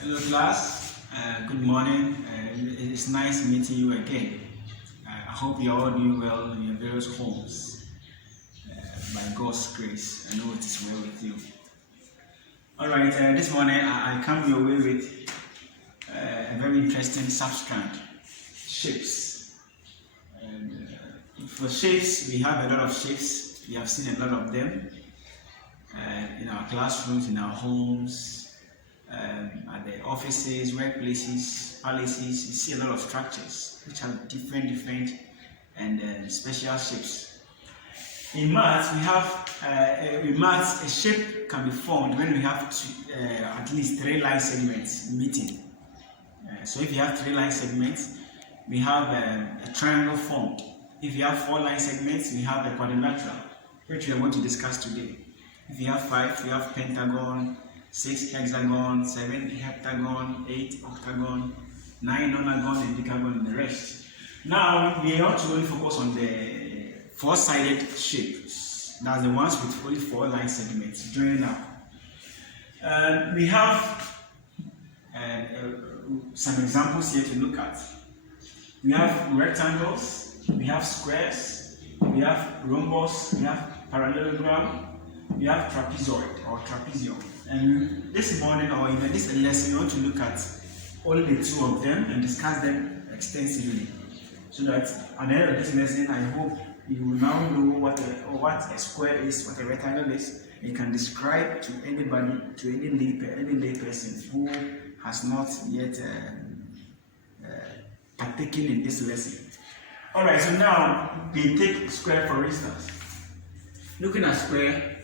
Hello class, good morning. It's nice meeting you again. I hope you're all doing well in your various homes. By God's grace, I know it is well with you. Alright, this morning I come your way with a very interesting substrand, shapes. And for shapes, we have a lot of shapes. We have seen a lot of them in our classrooms, in our homes, at the offices, workplaces, palaces. You see a lot of structures which have different and special shapes. In maths, we have in maths a shape can be formed when we have at least 3 line segments meeting. So if you have 3 line segments, we have a triangle formed. If you have 4 line segments, we have a quadrilateral, which we are going to discuss today. If you have 5, you have pentagon, 6 hexagon, 7 heptagon, 8 octagon, 9 nonagon, and decagon, and the rest. Now we want to only focus on the 4-sided shapes. That's the ones with only 4 line segments joining up. We have some examples here to look at. We have rectangles, we have squares, we have rhombus, we have parallelogram, we have trapezoid or trapezium. And this morning or in this lesson, we want to look at only the 2 of them and discuss them extensively. So that at the end of this lesson, I hope you will now know what a square is, what a rectangle is. You can describe to anybody, to any lay person who has not yet partaken in this lesson. Alright, so now we take square for instance. Looking at square,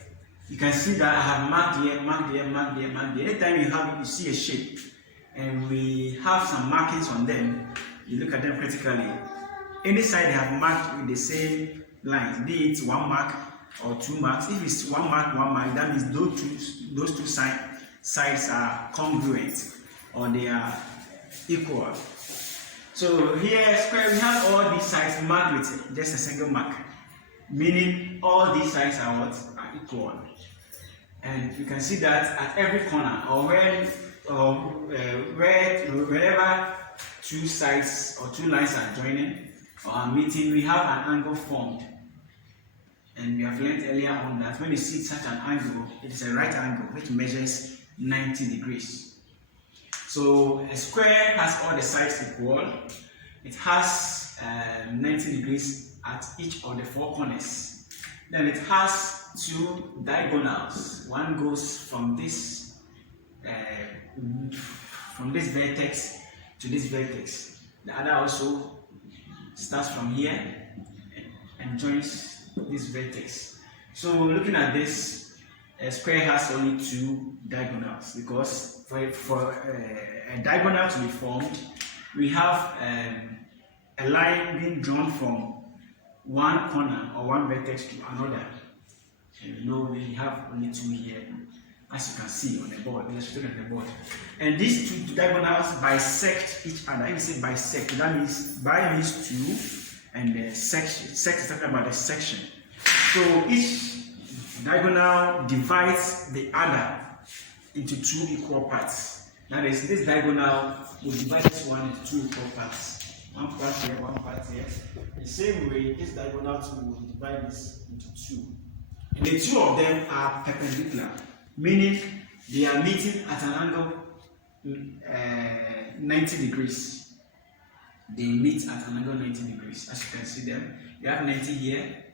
you can see that I have marked here, marked here, marked here, marked here. Anytime you see a shape and we have some markings on them, you look at them critically. Any side they have marked with the same lines, be it 1 mark or 2 marks. If it's 1 mark, 1 mark, that means those two sides are congruent or they are equal. So here, square, we have all these sides marked with just a single mark, meaning all these sides are what? Are equal. And you can see that at every corner or wherever 2 sides or 2 lines are joining or are meeting, we have an angle formed. And we have learned earlier on that when you see such an angle, it is a right angle which measures 90 degrees. So a square has all the sides equal. It has 90 degrees at each of the 4 corners. Then it has 2 diagonals. One goes from this vertex to this vertex. The other also starts from here and joins this vertex. So looking at this, a square has only 2 diagonals because for a diagonal to be formed, we have a line being drawn from one corner or one vertex to another. And you know we have only 2 here, as you can see on the board, illustrated on the board. And these 2 diagonals bisect each other. If you say bisect, that means bi means 2 and section. Sect is talking about the section. So each diagonal divides the other into 2 equal parts. That is, this diagonal will divide this one into 2 equal parts. 1 part here, 1 part here. The same way, this diagonal will divide this into 2. And the 2 of them are perpendicular, meaning they are meeting at an angle 90 degrees. They meet at an angle 90 degrees. As you can see them, you have 90 here.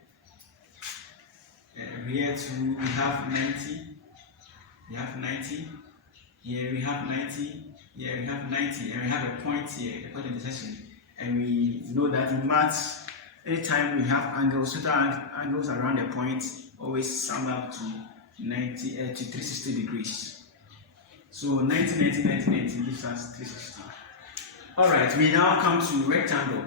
Here too, we have 90. We have 90. Here we have 90. Here we have 90. And we have a point here, a point intersection. And we know that in maths, anytime we have angles, certain angles around a point always sum up to 360 degrees. So 90, 90, 90, 90 gives us 360. Alright, we now come to rectangle.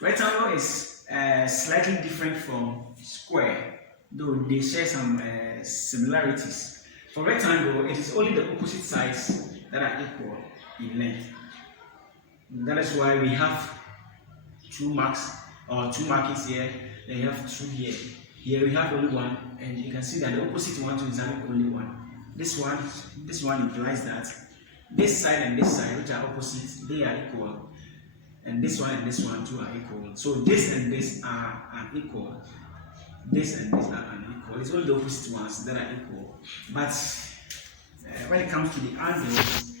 Rectangle is slightly different from square, though they share some similarities. For rectangle, it is only the opposite sides that are equal in length. That is why we have 2 marks or 2 markings here, then you have 2 here. Here we have only 1, and you can see that the opposite one to is only 1. This one implies that this side and this side, which are opposite, they are equal. And this one too are equal. So this and this are unequal. This and this are unequal. It's only the opposite ones that are equal. But when it comes to the angles,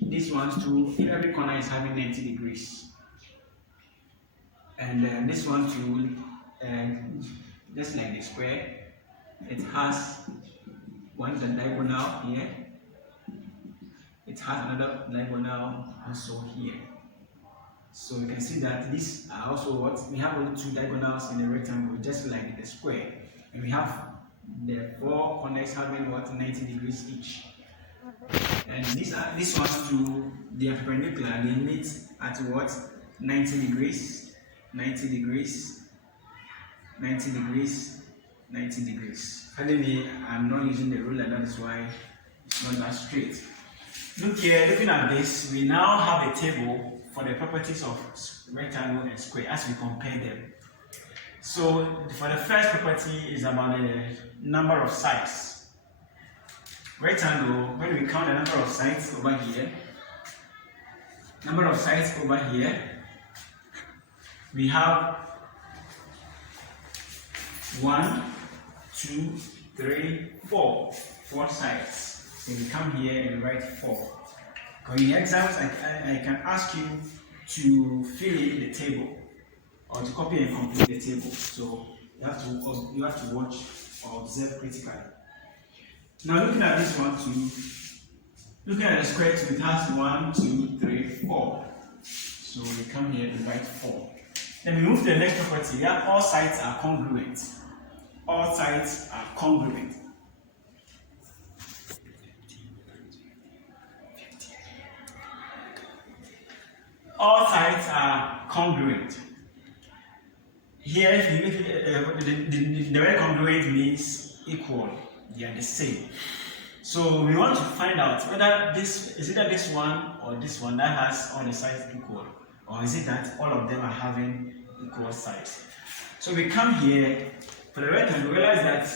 these ones too, every corner is having 90 degrees. And this one too, just like the square, it has one diagonal here. It has another diagonal also here. So you can see that these are also what we have only two diagonals in the rectangle, just like the square, and we have the four corners having what 90 degrees each. And these ones too, they are perpendicular. They meet at what 90 degrees, 90 degrees, 90 degrees, 90 degrees. Finally, I'm not using the ruler. That is why it's not that straight. Look here, looking at this, we now have a table for the properties of rectangle and square as we compare them. So for the first property is about the number of sides. Rectangle, when we count the number of sides over here, we have 1, 2, 3, 4 sides. So we come here and write 4. In the exams, I can ask you to fill in the table or to copy and complete the table. So you have to watch or observe critically. Now looking at this one too, looking at the square too, it has 1, 2, 3, 4. So we come here and write 4. Then we move to the next property. We have all sides are congruent. All sides are congruent. All sides are congruent. Here, the word congruent means equal. They are the same. So we want to find out whether this is either this one or this one that has all the sides equal, or is it that all of them are having equal sides. So we come here for the rectangle. Realize that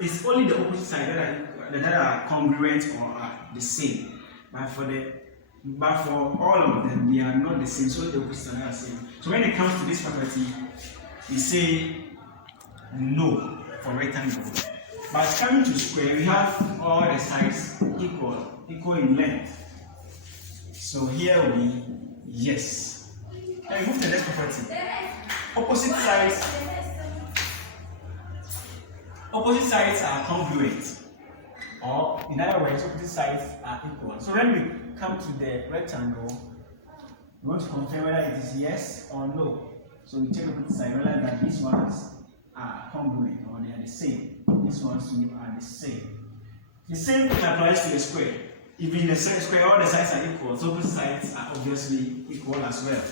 it's only the opposite side that are congruent or are the same. But for all of them, they are not the same, so the opposites are not the same. So when it comes to this property, we say no for rectangle. But coming to square, we have all the sides equal in length. So here will be yes. Now we move to the next property. Opposite sides are congruent. Or in other words, opposite sides are equal. So when we come to the rectangle, we want to confirm whether it is yes or no. So we check the opposite side, realize that these ones are congruent or they are the same. These ones too are the same. The same thing applies to the square. If in the square all the sides are equal, so opposite sides are obviously equal as well.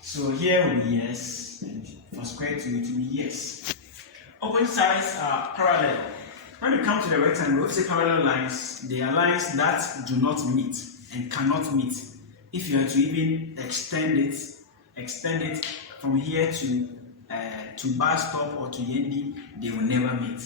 So here will be yes, and for square too it will be yes. Opposite sides are parallel. When we come to the rectangle, if we say parallel lines, they are lines that do not meet and cannot meet. If you are to even extend it from here to bus stop or to Yendi, they will never meet.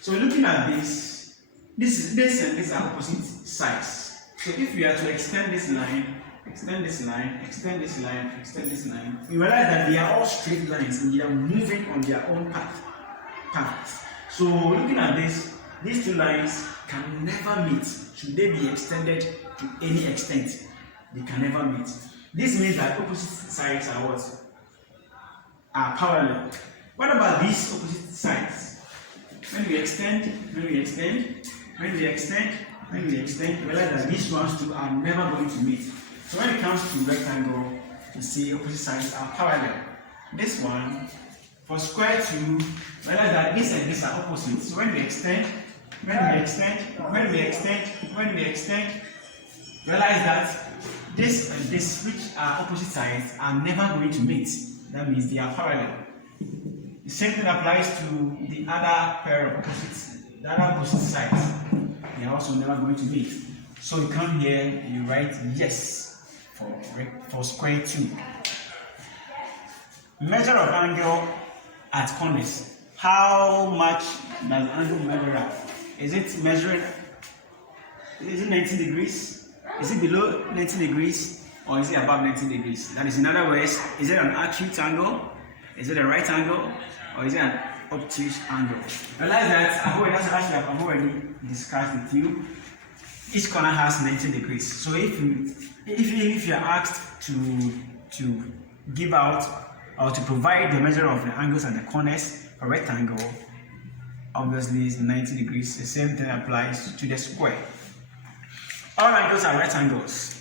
So looking at this and this are opposite sides. So if we are to extend this line, extend this line, extend this line, extend this line, you realize that they are all straight lines and they are moving on their own path. So looking at this, these two lines can never meet. Should they be extended to any extent, they can never meet. This means that opposite sides are what? Are parallel. What about these opposite sides? When we extend, realize that these ones two are never going to meet. So when it comes to rectangle, you see opposite sides are parallel. This one, for square too, realize that this and this are opposite. So when we extend, realize that this and this, which are opposite sides, are never going to meet. That means they are parallel. The same thing applies to the other pair of opposite sides. They are also never going to meet. So you come here and you write yes for square too. Measure of angle at corners. How much does angle measure at? Is it measuring Is it 90 degrees? Is it below 90 degrees? Or is it above 90 degrees? That is, in other words, is it an acute angle? Is it a right angle? Or is it an obtuse angle? Realize that I've already discussed with you. Each corner has 90 degrees. So if you're asked to give out or to provide the measure of the angles at the corners for a rectangle, obviously it's 90 degrees. The same thing applies to the square. All angles are right angles.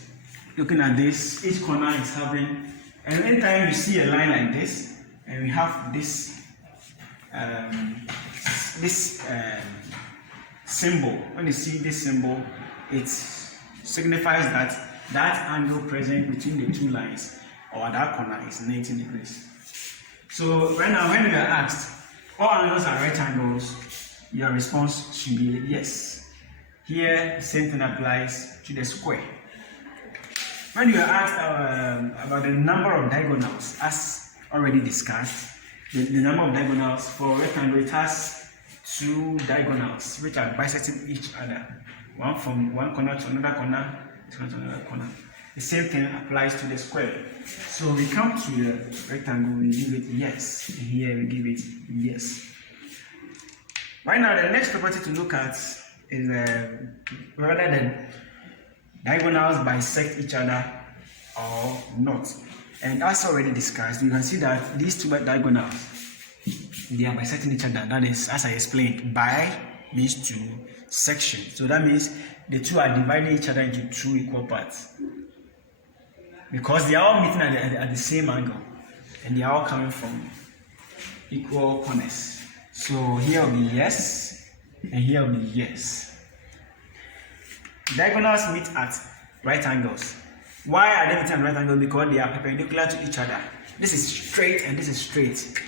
Looking at this, each corner is having, and anytime you see a line like this, and we have this symbol. When you see this symbol, it signifies that that angle present between the two lines or that corner is 90 degrees. So right now, when you are asked, all angles are right angles, your response should be yes. Here, the same thing applies to the square. When you are asked about the number of diagonals, as already discussed, the number of diagonals for a rectangle, it has two diagonals which are bisecting each other. One from one corner to another corner, to another corner. The same thing applies to the square. So we come to the rectangle, we give it yes. And here we give it yes. Right now, the next property to look at is whether the diagonals bisect each other or not. And as already discussed, you can see that these two diagonals, they are bisecting each other. That is, as I explained, bi means to section. So that means the two are dividing each other into two equal parts. Because they are all meeting at the same angle. And they are all coming from equal corners. So here will be yes, and here will be yes. Diagonals meet at right angles. Why are they meeting at right angles? Because they are perpendicular to each other. This is straight and this is straight.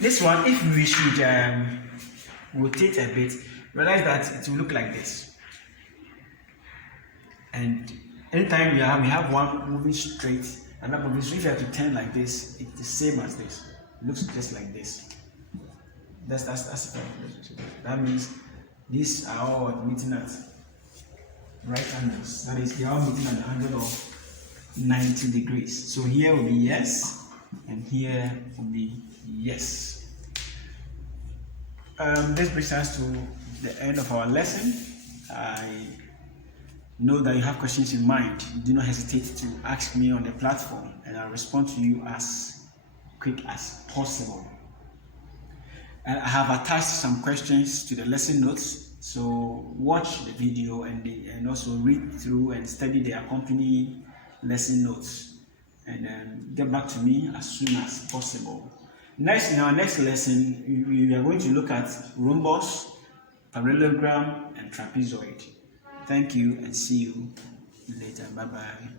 This one, if we should rotate a bit, realize that it will look like this. And anytime we have one moving straight, another moving straight, if you have to turn like this, it's the same as this. It looks just like this. That means these are all meeting at right angles. That is, they are all meeting at the angle of 90 degrees. So here will be yes, and here will be yes. This brings us to the end of our lesson. I know that you have questions in mind. Do not hesitate to ask me on the platform, and I'll respond to you as quick as possible. And I have attached some questions to the lesson notes, so watch the video and also read through and study the accompanying lesson notes, and then get back to me as soon as possible. Next, in our next lesson, we are going to look at rhombus, parallelogram, and trapezoid. Thank you, and see you later. Bye-bye.